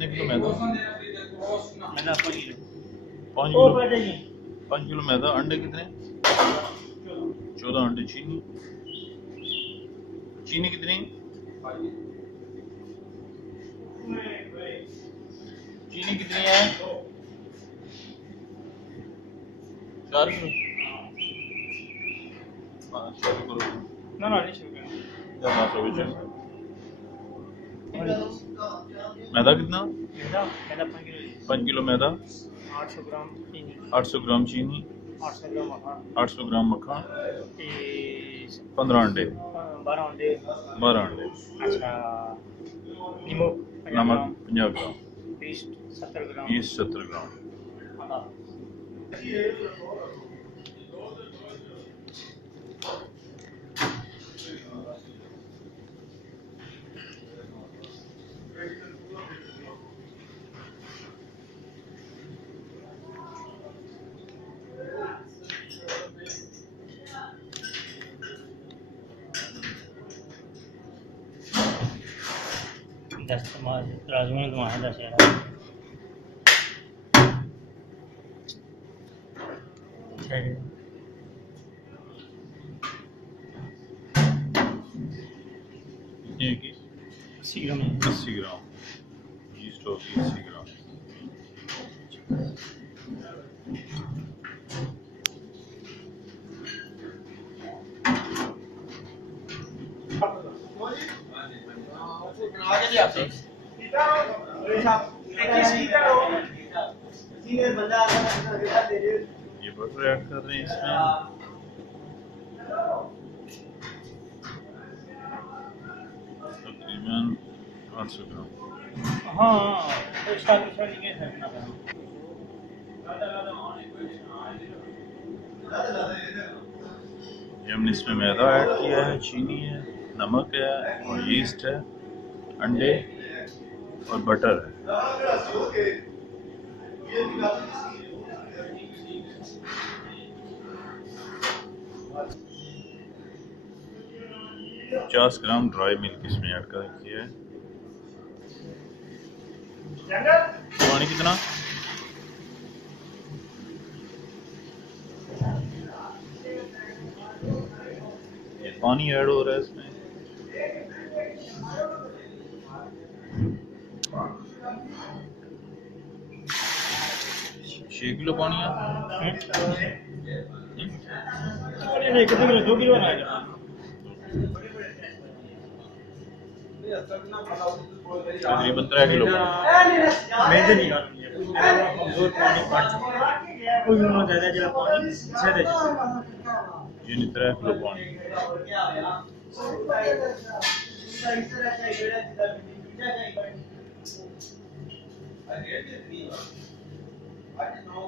कितने किलो मैदा? मैदा 5 kilo. 5 kilo मैदा। अंडे कितने? 14 अंडे। चीनी कितनी? चीनी कितनी है? 4 किलो। शुरू करो ना नहीं शुरू करो। मैदा कितना? मैदा 5 किलो। 5 किलो मैदा। 800 ग्राम चीनी। 800 ग्राम चीनी। 800 ग्राम मक्खन। 800 ग्राम मक्खन। 15 अंडे। 12 अंडे। 12 अंडे। अच्छा नमक 50 ग्राम। ईस्ट 70 ग्राम। ईस्ट 70 ग्राम। 10 राजमा तुम्हारा 10 यार। कितनी की? 80 ग्राम। 80 ग्राम। ईस्ट होगी 80 ग्राम। ये बटर ऐड कर रहे हैं इसमें। तकरीबन 800 ग्राम। हाँ तो स्टार्ट के ये हमने इसमें मैदा ऐड किया है, चीनी है, नमक है और यीस्ट है, अंडे और बटर है। $50 ग्राम ड्राई मिल्क इसमें ऐड कर किया है। पानी कितना? ये पानी ऐड हो रहा है इसमें। छह किलो पानी है। 2 किलो बनाएगा। तकरीबन 3 किलो पानी। मैदे नहीं कमजोर पानी बढ़ चुका है। कोई भी ज्यादा जला पानी ज्यादा ये 3 किलो पानी। I didn't know.